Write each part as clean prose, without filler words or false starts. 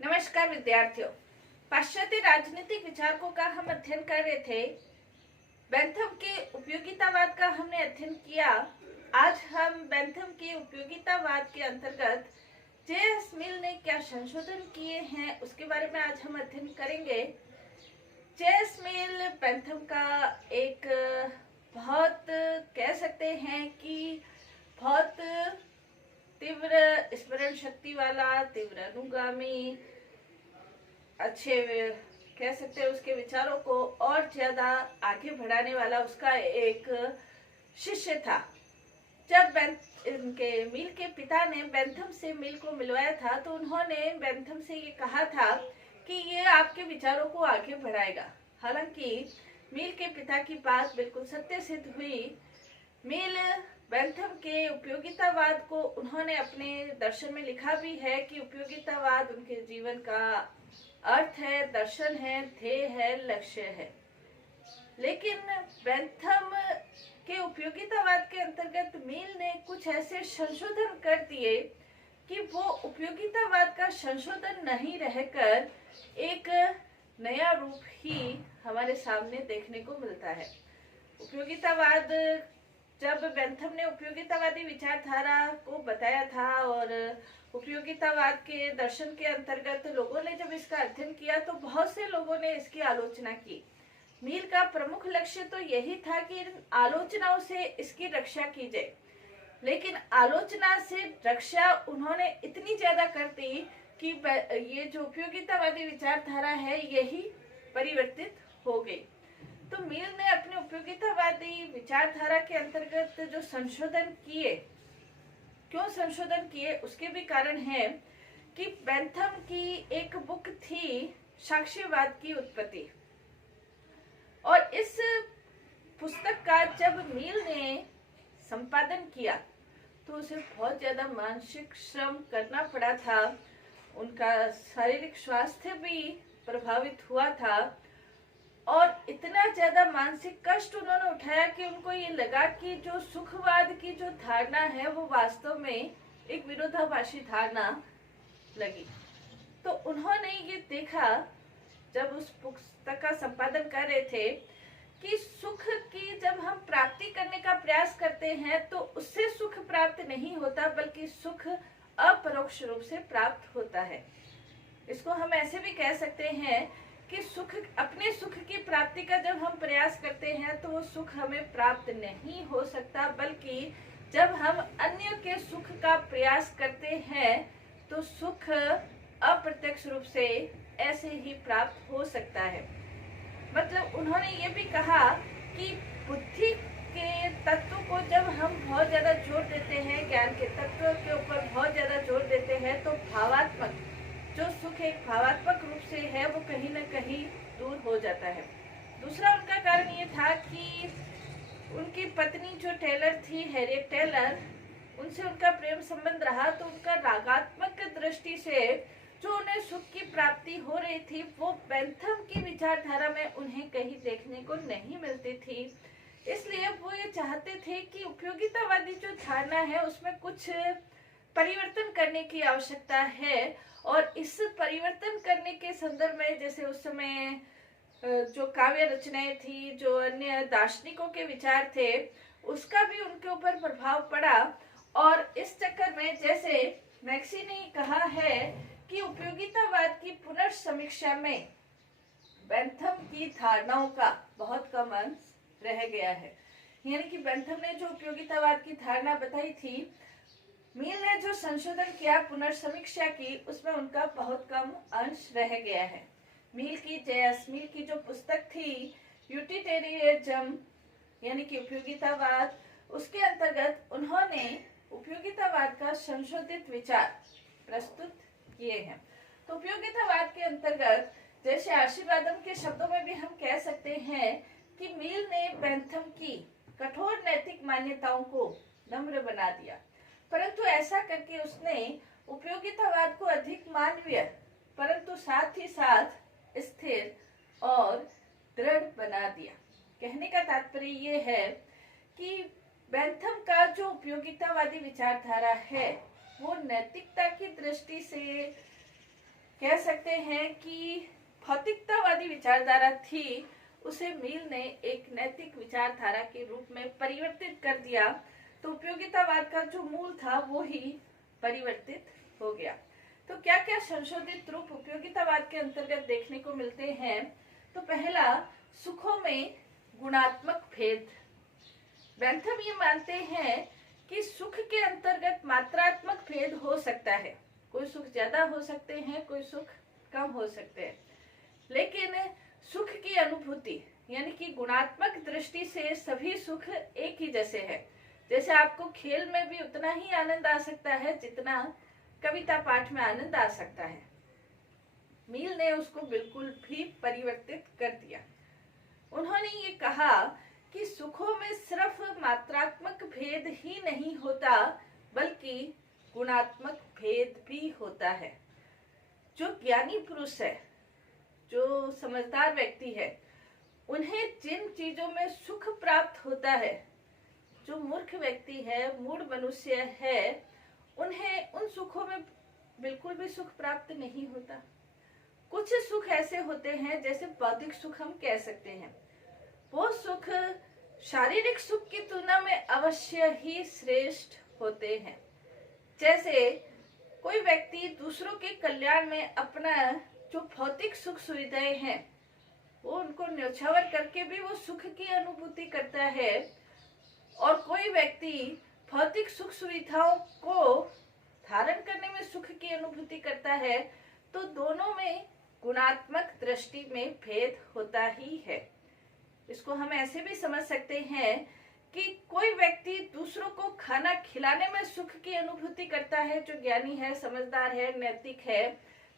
नमस्कार विद्यार्थियों। पाश्चात्य राजनीतिक विचारकों का हम अध्ययन कर रहे थे। बेंथम के उपयोगितावाद का हमने अध्ययन किया। आज हम बेंथम के उपयोगितावाद के अंतर्गत जे.एस. मिल ने क्या संशोधन किए हैं उसके बारे में आज हम अध्ययन करेंगे। जे.एस. मिल बेंथम का एक बहुत कह सकते हैं कि बहुत तीव्र स्मरण शक्ति वाला, तीव्र अनुगामी, अच्छे कह सकते हैं उसके विचारों को और ज्यादा आगे बढ़ाने वाला उसका एक शिष्य था। जब इनके मिल के पिता ने बेंथम से मिल को मिलवाया था तो उन्होंने बेंथम से ये कहा था कि ये आपके विचारों को आगे बढ़ाएगा। हालांकि मिल के पिता की बात बिल्कुल सत्य सिद्ध हुई। मिल बेंथम के उपयोगितावाद को उन्होंने अपने दर्शन में लिखा भी है कि उपयोगितावाद उनके जीवन का अर्थ है, दर्शन है, ध्येय है, लक्ष्य है। लेकिन बेंथम के उपयोगितावाद के अंतर्गत मिल ने कुछ ऐसे संशोधन कर दिए कि वो उपयोगितावाद का संशोधन नहीं रहकर एक नया रूप ही हमारे सामने देखने को मिलता है। उपयोगितावाद, जब बेंथम ने उपयोगितावादी विचारधारा को बताया था और उपयोगितावाद के दर्शन के अंतर्गत लोगों ने जब इसका अध्ययन किया तो बहुत से लोगों ने इसकी आलोचना की। मिल का प्रमुख लक्ष्य तो यही था कि इन आलोचनाओं से इसकी रक्षा की जाए, लेकिन आलोचना से रक्षा उन्होंने इतनी ज्यादा कर दी कि ये जो उपयोगितावादी विचारधारा है यही परिवर्तित हो गई। तो मिल ने अपने उपयोगितावादी विचारधारा के अंतर्गत जो संशोधन किए, क्यों संशोधन किए उसके भी कारण है कि बेंथम की एक बुक थी साक्ष्यवाद की उत्पत्ति, और इस पुस्तक का जब मिल ने संपादन किया तो उसे बहुत ज्यादा मानसिक श्रम करना पड़ा था। उनका शारीरिक स्वास्थ्य भी प्रभावित हुआ था और इतना ज्यादा मानसिक कष्ट उन्होंने उठाया कि उनको ये लगा कि जो सुखवाद की जो धारणा है वो वास्तव में एक विरोधाभासी धारणा लगी। तो उन्होंने ये देखा जब उस पुस्तक का संपादन कर रहे थे कि सुख की जब हम प्राप्ति करने का प्रयास करते हैं तो उससे सुख प्राप्त नहीं होता, बल्कि सुख अपरोक्ष रूप से प्राप्त होता है। इसको हम ऐसे भी कह सकते हैं कि सुख, अपने सुख की प्राप्ति का जब हम प्रयास करते हैं तो वो सुख हमें प्राप्त नहीं हो सकता, बल्कि जब हम अन्य के सुख का प्रयास करते हैं तो सुख अप्रत्यक्ष रूप से ऐसे ही प्राप्त हो सकता है। मतलब उन्होंने ये भी कहा कि बुद्धि के तत्व को जब हम बहुत ज्यादा जोर देते हैं, ज्ञान के तत्व के ऊपर बहुत ज्यादा जोर देते हैं, तो भावात्मक जो सुख एक भावात्मक रूप से है वो कहीं न कहीं दूर हो जाता है। दूसरा उनका कारण ये था कि उनकी पत्नी जो टेलर थी, हैरियट टेलर, उनसे उनका प्रेम संबंध रहा, तो उनका रागात्मक दृष्टि से जो उन्हें सुख की प्राप्ति हो रही थी वो बेंथम की विचारधारा में उन्हें कहीं देखने को नहीं मिलती थी। इसलिए वो ये चाहते थे कि उपयोगितावादी जो धारणा है उसमें कुछ परिवर्तन करने की आवश्यकता है, और इस परिवर्तन करने के संदर्भ में जैसे उस समय जो काव्य रचनाएं थी, जो अन्य दार्शनिकों के विचार थे, उसका भी उनके ऊपर प्रभाव पड़ा। और इस चक्कर में जैसे मैक्सी ने कहा है कि उपयोगितावाद की पुनर्समीक्षा में बेंथम की धारणाओं का बहुत कम अंश रह गया है। यानी कि बेंथम ने जो उपयोगितावाद की धारणा बताई थी, मिल ने जो संशोधन किया, पुनर्समीक्षा की, उसमें उनका बहुत कम अंश रह गया है। मिल की जे.एस. मिल की जो पुस्तक थी यूटिलिटेरियनिज्म यानी कि उपयोगितावाद, उसके अंतर्गत उन्होंने उपयोगितावाद का संशोधित विचार प्रस्तुत किए हैं। तो उपयोगितावाद के अंतर्गत जैसे आशीर्वादम के शब्दों में भी हम कह सकते हैं कि मिल ने बेंथम की कठोर नैतिक मान्यताओं को नम्र बना दिया, परंतु ऐसा करके उसने उपयोगितावाद को अधिक मानवीय परंतु साथ ही साथ स्थिर और दृढ़ बना दिया। कहने का तात्पर्य ये है कि बेंथम का जो उपयोगितावादी विचारधारा है वो नैतिकता की दृष्टि से कह सकते हैं कि भौतिकतावादी विचारधारा थी, उसे मील ने एक नैतिक विचारधारा के रूप में परिवर्तित कर दिया। तो उपयोगितावाद का जो मूल था वो ही परिवर्तित हो गया। तो क्या क्या संशोधित रूप उपयोगितावाद के अंतर्गत देखने को मिलते हैं? तो पहला, सुखों में गुणात्मक भेद। बेंथम ये मानते हैं कि सुख के अंतर्गत मात्रात्मक भेद हो सकता है। कोई सुख ज्यादा हो सकते हैं, कोई सुख कम हो सकते हैं, लेकिन सुख की अनुभूति यानी कि गुणात्मक दृष्टि से सभी सुख एक ही जैसे है। जैसे आपको खेल में भी उतना ही आनंद आ सकता है जितना कविता पाठ में आनंद आ सकता है। मील ने उसको बिल्कुल भी परिवर्तित कर दिया। उन्होंने ये कहा कि सुखों में सिर्फ मात्रात्मक भेद ही नहीं होता, बल्कि गुणात्मक भेद भी होता है। जो ज्ञानी पुरुष है, जो समझदार व्यक्ति है, उन्हें जिन चीजों में सुख प्राप्त होता है, जो मूर्ख व्यक्ति है, मूढ़ मनुष्य है, उन्हें उन सुखों में बिल्कुल भी सुख प्राप्त नहीं होता। कुछ सुख ऐसे होते हैं, जैसे बौद्धिक सुख हम कह सकते हैं, वो सुख शारीरिक सुख की तुलना में अवश्य ही श्रेष्ठ होते हैं। जैसे कोई व्यक्ति दूसरों के कल्याण में अपना जो भौतिक सुख सुविधाएं हैं, वो उनको न्यौछावर करके भी वो सुख की अनुभूति करता है, और कोई व्यक्ति भौतिक सुख सुविधाओं को धारण करने में सुख की अनुभूति करता है। तो दोनों में गुणात्मक दृष्टि में भेद होता ही है। इसको हम ऐसे भी समझ सकते हैं कि कोई व्यक्ति दूसरों को खाना खिलाने में सुख की अनुभूति करता है, जो ज्ञानी है, समझदार है, नैतिक है,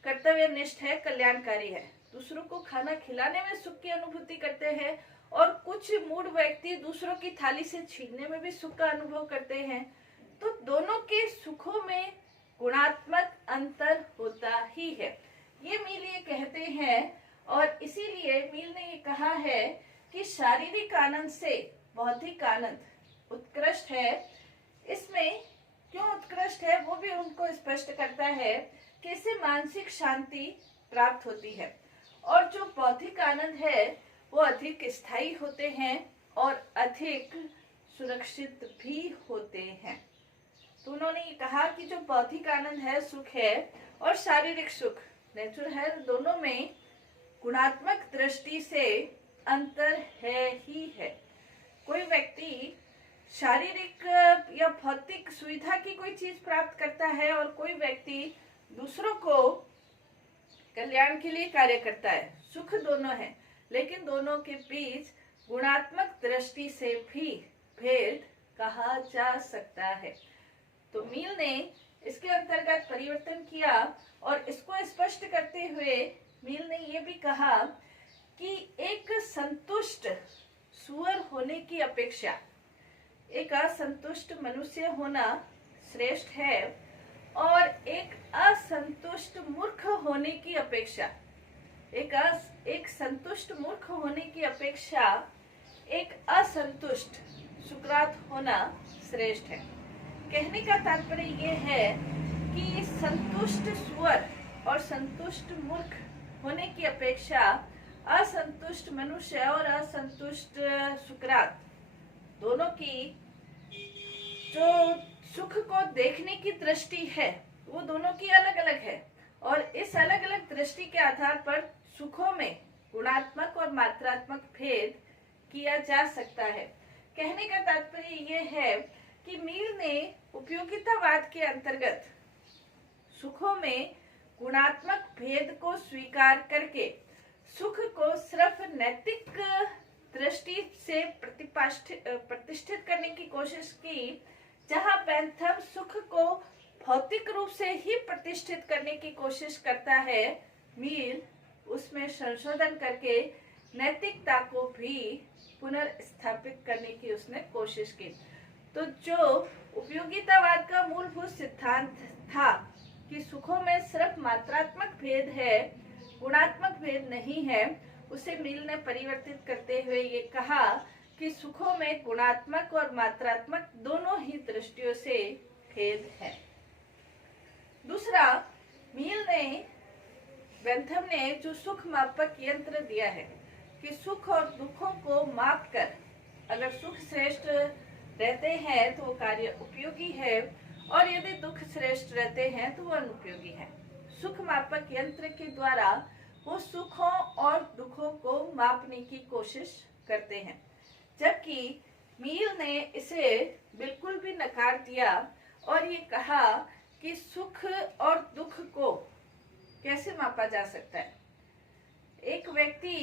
कर्तव्यनिष्ठ है, कल्याणकारी है, दूसरों को खाना खिलाने में सुख की अनुभूति करते हैं। और कुछ मूढ़ व्यक्ति दूसरों की थाली से छीनने में भी सुख का अनुभव करते हैं। तो दोनों के सुखों में गुणात्मक अंतर होता ही है, ये मील ये कहते हैं। और इसीलिए मील ने ये कहा है कि शारीरिक आनंद से बौद्धिक आनंद उत्कृष्ट है। इसमें क्यों उत्कृष्ट है वो भी उनको स्पष्ट करता है कि इससे मानसिक शांति प्राप्त होती है, और जो बौद्धिक आनंद है वो अधिक स्थायी होते हैं और अधिक सुरक्षित भी होते हैं। तो उन्होंने ये कहा कि जो बौद्धिक आनंद है, सुख है, और शारीरिक सुख, नेचुरल है, दोनों में गुणात्मक दृष्टि से अंतर है ही है। कोई व्यक्ति शारीरिक या भौतिक सुविधा की कोई चीज प्राप्त करता है, और कोई व्यक्ति दूसरों को कल्याण के लिए कार्य करता है। सुख दोनों है, लेकिन दोनों के बीच गुणात्मक दृष्टि से भी भेद कहा जा सकता है। तो मील ने इसके अंतर्गत परिवर्तन किया, और इसको स्पष्ट करते हुए मील ने यह भी कहा कि एक संतुष्ट सुअर होने की अपेक्षा एक असंतुष्ट मनुष्य होना श्रेष्ठ है, और एक असंतुष्ट मूर्ख होने की अपेक्षा एक संतुष्ट मूर्ख होने की अपेक्षा एक असंतुष्ट सुकरात होना श्रेष्ठ है। कहने का तात्पर्य ये है कि संतुष्ट सुअर और संतुष्ट मूर्ख होने की अपेक्षा असंतुष्ट मनुष्य और असंतुष्ट सुकरात दोनों की जो सुख को देखने की दृष्टि है वो दोनों की अलग अलग है, और इस अलग अलग दृष्टि के आधार पर सुखों में गुणात्मक और मात्रात्मक भेद किया जा सकता है। कहने का तात्पर्य ये है कि मील ने उपयोगितावाद के अंतर्गत सुखों में गुणात्मक भेद को स्वीकार करके सुख को सिर्फ नैतिक दृष्टि से प्रतिष्ठित करने की कोशिश की, जहां बेंथम सुख को भौतिक रूप से ही प्रतिष्ठित करने की कोशिश करता है। मील उसमें संशोधन करके नैतिकता को भी पुनर्स्थापित करने की उसने कोशिश की। तो जो उपयोगितावाद का मूलभूत सिद्धांत था कि सुखों में सिर्फ मात्रात्मक भेद है, गुणात्मक भेद नहीं है, उसे मील ने परिवर्तित करते हुए ये कहा कि सुखों में गुणात्मक और मात्रात्मक दोनों ही दृष्टियों से भेद है। दूसरा, मील ने बेंथम ने जो सुख मापक यंत्र दिया है कि सुख और दुखों को माप कर अगर सुख श्रेष्ठ रहते हैं तो वो कार्य उपयोगी है और यदि दुख श्रेष्ठ रहते हैं तो वो अनुपयोगी है। सुख मापक यंत्र के द्वारा वो सुखों और दुखों को मापने की कोशिश करते हैं, जबकि मील ने इसे बिल्कुल भी नकार दिया और ये कहा कि सुख और दुख को कैसे मापा जा सकता है। एक व्यक्ति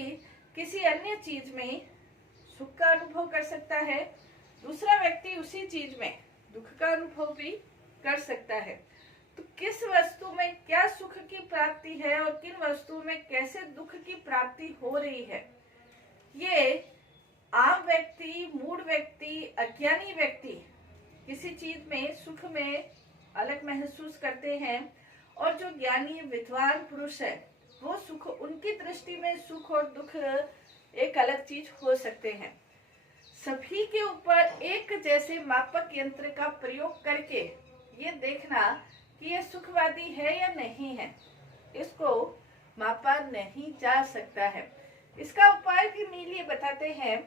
किसी अन्य चीज में सुख का अनुभव कर सकता है, दूसरा व्यक्ति उसी चीज में दुख का अनुभव भी कर सकता है। तो किस वस्तु में क्या सुख की प्राप्ति है और किन वस्तुओं में कैसे दुख की प्राप्ति हो रही है, ये आम व्यक्ति, मूढ़ व्यक्ति, अज्ञानी व्यक्ति किसी चीज में सुख में अलग महसूस करते हैं और जो ज्ञानी विद्वान पुरुष है वो सुख, उनकी दृष्टि में सुख और दुख एक अलग चीज हो सकते हैं। सभी के ऊपर एक जैसे मापक यंत्र का प्रयोग करके ये देखना कि ये सुखवादी है या नहीं है, इसको मापा नहीं जा सकता है। इसका उपाय भी मील ये बताते हैं।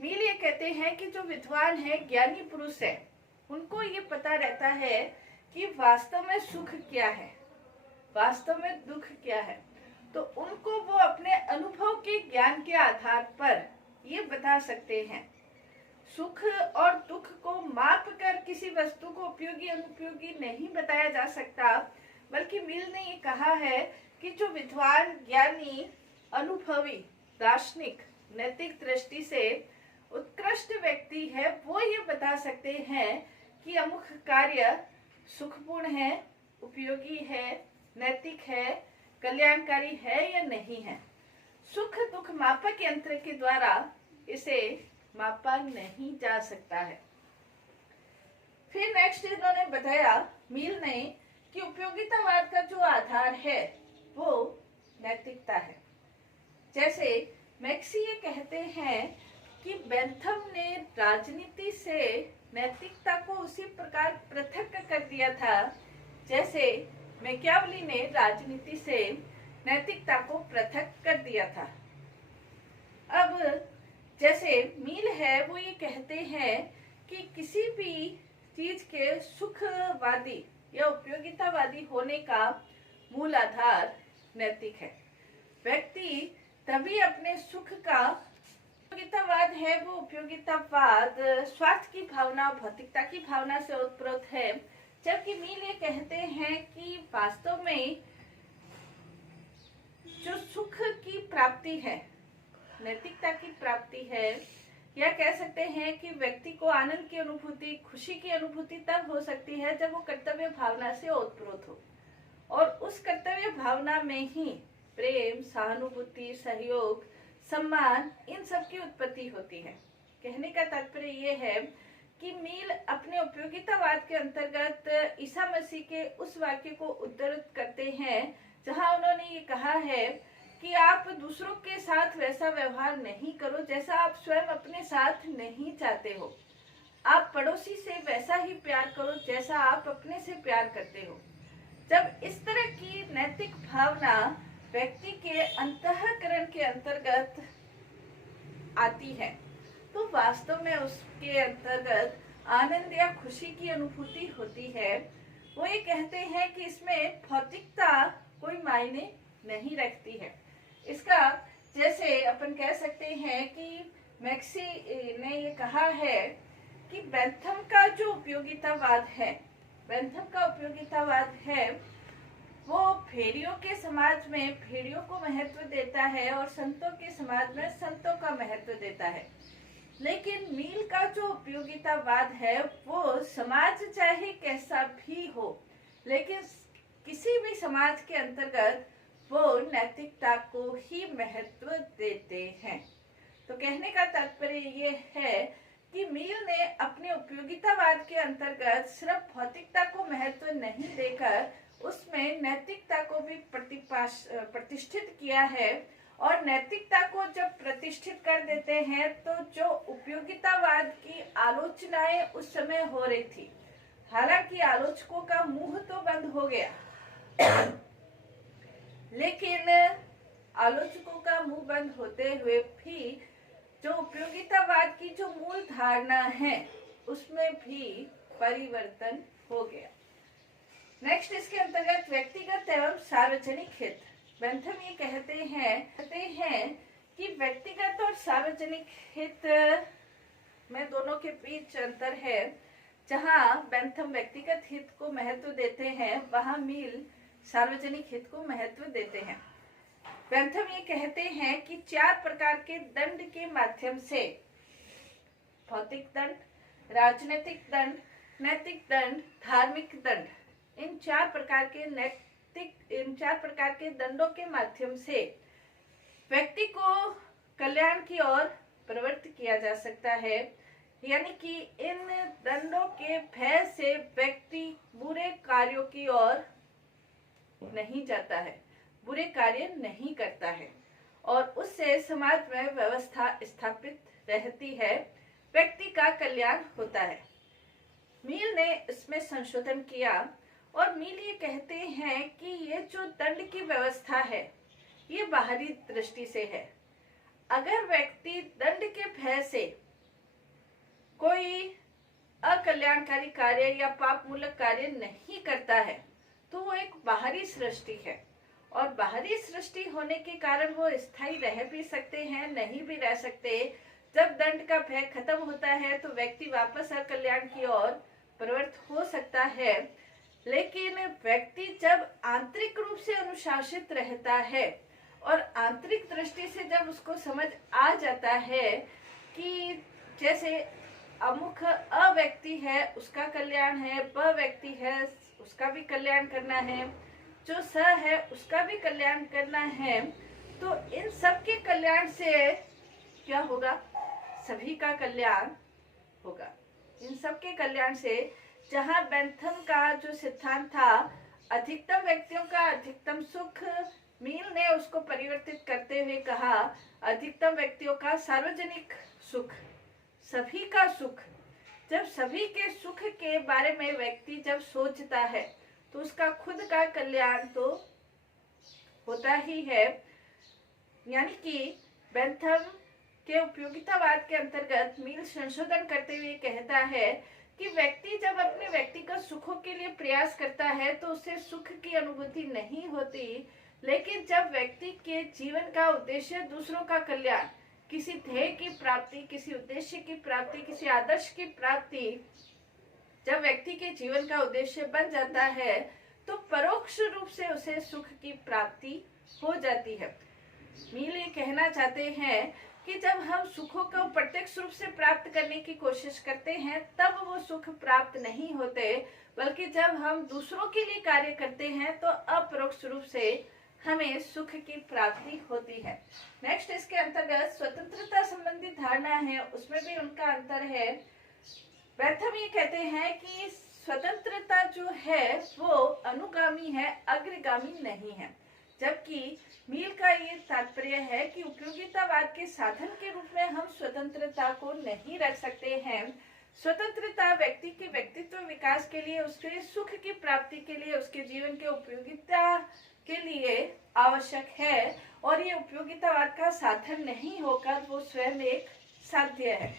मील ये कहते हैं कि जो विद्वान है, ज्ञानी पुरुष है, उनको ये पता रहता है कि वास्तव में सुख क्या है, वास्तव में दुख क्या है, तो उनको वो अपने अनुभव के ज्ञान के आधार पर ये बता सकते हैं। सुख और दुख को माप कर किसी वस्तु को उपयोगी अनुपयोगी नहीं बताया जा सकता, बल्कि मील ने ये कहा है कि जो विद्वान, ज्ञानी, अनुभवी, दार्शनिक, नैतिक दृष्टि से उत्कृष्ट व्यक्ति है वो ये बता सकते हैं कि अमुक कार्य सुखपूर्ण है, उपयोगी है, नैतिक है, कल्याणकारी है या नहीं है। सुख दुख मापक यंत्र के द्वारा इसे मापा नहीं जा सकता है। फिर नेक्स्ट इन्होंने बताया मील ने कि उपयोगितावाद का जो आधार है वो नैतिकता है। जैसे मैक्सी ये कहते हैं कि बेंथम ने राजनीति से नैतिकता को उसी प्रकार पृथक कर दिया था जैसे मैकियावेली ने राजनीति से नैतिकता को पृथक कर दिया था। अब जैसे मील है वो ये कहते हैं कि किसी भी चीज के सुखवादी या उपयोगितावादी होने का मूल आधार नैतिक है। व्यक्ति तभी अपने सुख का, उपयोगितावाद है वो उपयोगितावाद स्वार्थ की भावना, भौतिकता की भावना से उत्प्रोत है, जबकि मील ये कहते हैं कि वास्तव में जो सुख की प्राप्ति है, नैतिकता की प्राप्ति है, या कह सकते हैं कि व्यक्ति को आनंद की अनुभूति, खुशी की अनुभूति तब हो सकती है जब वो कर्तव्य भावना से ओतप्रोत हो, और उस कर्तव्य भावना में ही प्रेम, सहानुभूति, सहयोग, सम्मान, इन सब की उत्पत्ति होती है। कहने का तात्पर्य ये है कि मील अपने उपयोगितावाद के अंतर्गत ईसा मसीह के उस वाक्य को उद्धृत करते हैं जहां उन्होंने ये कहा है कि आप दूसरों के साथ वैसा व्यवहार नहीं करो जैसा आप स्वयं अपने साथ नहीं चाहते हो। आप पड़ोसी से वैसा ही प्यार करो जैसा आप अपने से प्यार करते हो। जब इस तरह की नैतिक भावना व्यक्ति के अंतःकरण के अंतर्गत आती है तो वास्तव में उसके अंतर्गत आनंद या खुशी की अनुभूति होती है। वो ये कहते हैं कि इसमें भौतिकता कोई मायने नहीं रखती है। इसका जैसे अपन कह सकते हैं कि मैक्सी ने ये कहा है कि बेंथम का जो उपयोगितावाद है, बेंथम का उपयोगितावाद है वो भेड़ियों के समाज में भेड़ियों को महत्व देता है और संतों के समाज में संतों का महत्व देता है। लेकिन मील का जो उपयोगितावाद है वो समाज चाहे कैसा भी हो, लेकिन किसी भी समाज के अंतर्गत वो नैतिकता को ही महत्व देते हैं। तो कहने का तात्पर्य ये है कि मील ने अपने उपयोगितावाद के अंतर्गत सिर्फ भौतिकता को महत्व नहीं देकर उसमें नैतिकता को भी प्रतिष्ठित किया है, और नैतिकता को जब प्रतिष्ठित कर देते हैं तो जो उपयोगितावाद की आलोचनाएं उस समय हो रही थी, हालांकि आलोचकों का मुंह तो बंद हो गया लेकिन आलोचकों का मुंह बंद होते हुए भी जो उपयोगितावाद की जो मूल धारणा है उसमें भी परिवर्तन हो गया। नेक्स्ट इसके अंतर्गत व्यक्तिगत एवं सार्वजनिक हित। बेंथम ये कहते हैं कि व्यक्तिगत और सार्वजनिक हित में दोनों के बीच अंतर है। जहां बेंथम व्यक्तिगत हित को महत्व देते हैं वहां मील सार्वजनिक हित को महत्व देते हैं। बेंथम ये कहते हैं कि 4 प्रकार के दंड के माध्यम से भौतिक दंड, राजनीतिक दंड, नैतिक दंड, धार्मिक दंड, इन 4 प्रकार के दंडों के माध्यम से व्यक्ति को कल्याण की ओर प्रवृत्त किया जा सकता है। यानी कि इन दंडों के भय से व्यक्ति बुरे कार्यों की ओर नहीं जाता है, बुरे कार्य नहीं करता है और उससे समाज में व्यवस्था स्थापित रहती है, व्यक्ति का कल्याण होता है। मील ने इसमें संशोधन किया और मील ये कहते हैं कि ये जो दंड की व्यवस्था है ये बाहरी दृष्टि से है। अगर व्यक्ति दंड के भय से कोई अकल्याणकारी कार्य या पाप मूलक कार्य नहीं करता है तो वो एक बाहरी सृष्टि है और बाहरी सृष्टि होने के कारण वो स्थायी रह भी सकते हैं, नहीं भी रह सकते। जब दंड का भय खत्म होता है तो व्यक्ति वापस अकल्याण की ओर प्रवृत्त हो सकता है। लेकिन व्यक्ति जब आंतरिक रूप से अनुशासित रहता है और आंतरिक दृष्टि से जब उसको समझ आ जाता है कि जैसे अमुक अ व्यक्ति है उसका कल्याण है, ब व्यक्ति है उसका भी कल्याण करना है, जो स है उसका भी कल्याण करना है, तो इन सब के कल्याण से क्या होगा? सभी का कल्याण होगा। इन सब के कल्याण से जहां बेंथम का जो सिद्धांत था अधिकतम व्यक्तियों का अधिकतम सुख, मील ने उसको परिवर्तित करते हुए कहा अधिकतम व्यक्तियों का सार्वजनिक सुख, सभी का सुख। जब सभी के सुख के बारे में व्यक्ति जब सोचता है तो उसका खुद का कल्याण तो होता ही है। यानी कि बेंथम के उपयोगितावाद के अंतर्गत मील संशोधन करते हुए कहता है कि व्यक्ति जब अपने व्यक्तिगत सुखों के लिए प्रयास करता है तो उसे सुख की अनुभूति नहीं होती, लेकिन जब व्यक्ति के जीवन का उद्देश्य दूसरों का कल्याण, किसी ध्येय की प्राप्ति, किसी उद्देश्य की प्राप्ति, किसी आदर्श की प्राप्ति जब व्यक्ति के जीवन का उद्देश्य बन जाता है तो परोक्ष रूप से उसे सुख की प्राप्ति हो जाती है। मील ये कहना चाहते हैं कि जब हम सुखों को प्रत्यक्ष रूप से प्राप्त करने की कोशिश करते हैं तब वो सुख प्राप्त नहीं होते, बल्कि जब हम दूसरों के लिए कार्य करते हैं तो अपरोक्ष रूप से हमें सुख की प्राप्ति होती है। नेक्स्ट इसके अंतर्गत स्वतंत्रता संबंधी धारणा है, उसमें भी उनका अंतर है। बेंथम ये कहते हैं कि स्वतंत्रता जो है वो अनुगामी है, अग्रगामी नहीं है, जबकि मील का ये तात्पर्य है कि उपयोगितावाद के साधन के रूप में हम स्वतंत्रता को नहीं रख सकते हैं। स्वतंत्रता व्यक्ति के व्यक्तित्व विकास के लिए, उसके सुख की प्राप्ति के लिए, उसके जीवन के उपयोगिता के लिए आवश्यक है और ये उपयोगितावाद का साधन नहीं होकर वो स्वयं एक साध्य है।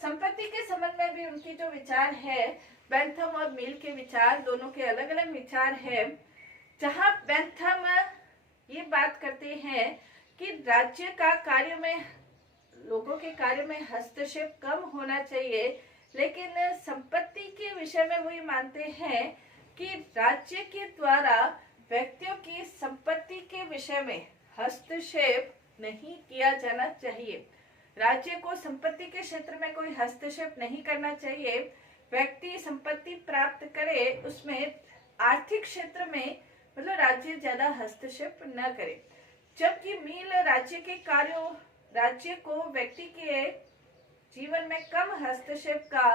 संपत्ति के संबंध में भी उनकी जो विचार है, बेंथम और मील के विचार दोनों के अलग अलग विचार है। जहां बेंथम ये बात करते हैं कि राज्य का कार्य में, लोगों के कार्य में हस्तक्षेप कम होना चाहिए, लेकिन संपत्ति के विषय में वो ये मानते हैं कि राज्य के द्वारा व्यक्तियों की संपत्ति के विषय में हस्तक्षेप नहीं किया जाना चाहिए। राज्य को संपत्ति के क्षेत्र में कोई हस्तक्षेप नहीं करना चाहिए। व्यक्ति संपत्ति प्राप्त करे उसमें आर्थिक क्षेत्र में मतलब राज्य ज्यादा हस्तक्षेप न करे, जबकि मील राज्य के कार्यों, राज्य को व्यक्ति के जीवन में कम हस्तक्षेप का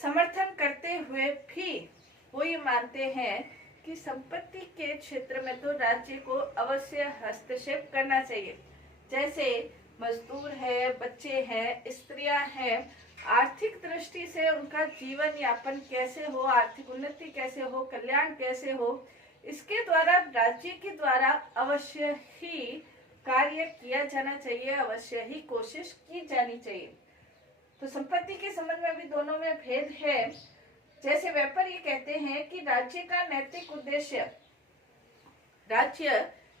समर्थन करते हुए भी वो ये मानते हैं कि संपत्ति के क्षेत्र में तो राज्य को अवश्य हस्तक्षेप करना चाहिए। जैसे मजदूर है, बच्चे हैं, स्त्रियां हैं, आर्थिक दृष्टि से उनका जीवन यापन कैसे हो, आर्थिक उन्नति कैसे हो, कल्याण कैसे हो, इसके द्वारा राज्य के द्वारा अवश्य ही कार्य किया जाना चाहिए, अवश्य ही कोशिश की जानी चाहिए। तो संपत्ति के संबंध में भी दोनों में भेद है। जैसे वेपर ये कहते हैं कि राज्य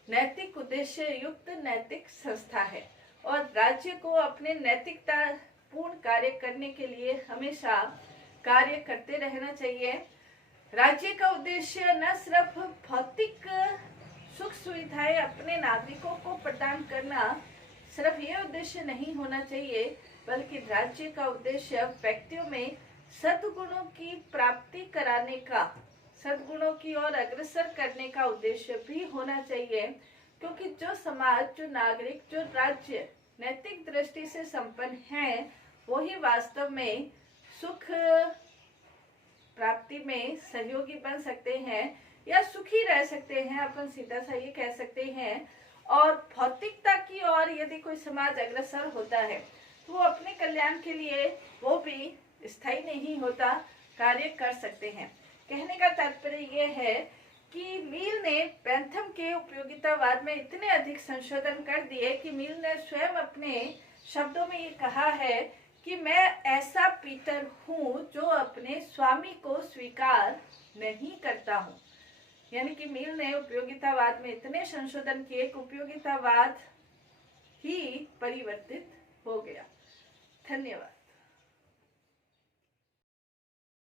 नैतिक उद्देश्य युक्त नैतिक संस्था है और राज्य को अपने नैतिकता पूर्ण कार्य करने के लिए हमेशा कार्य करते रहना चाहिए। राज्य का उद्देश्य न सिर्फ भौतिक सुख सुविधाएं अपने नागरिकों को प्रदान करना, सिर्फ ये उद्देश्य नहीं होना चाहिए, बल्कि राज्य का उद्देश्य व्यक्तियों में सद्गुणों की प्राप्ति कराने का, सद्गुणों की ओर अग्रसर करने का उद्देश्य भी होना चाहिए। क्योंकि जो समाज, जो नागरिक, जो राज्य नैतिक दृष्टि से संपन्न है, वही वास्तव में सुख प्राप्ति में सहयोगी बन सकते हैं या सुखी रह सकते हैं, अपन सीधा सा ये कह सकते हैं। और भौतिकता की ओर यदि कोई समाज अग्रसर होता है तो वो अपने कल्याण के लिए, वो भी स्थायी नहीं होता, कार्य कर सकते हैं। कहने का तात्पर्य ये है कि मील ने बेंथम के उपयोगितावाद में इतने अधिक संशोधन कर दिए कि मील ने स्वयं अपने शब्दों में ये कहा है कि मैं ऐसा पीटर हूँ जो अपने स्वामी को स्वीकार नहीं करता हूँ। यानी कि मील ने उपयोगितावाद में इतने संशोधन किए कि उपयोगितावाद ही परिवर्तित हो गया। धन्यवाद।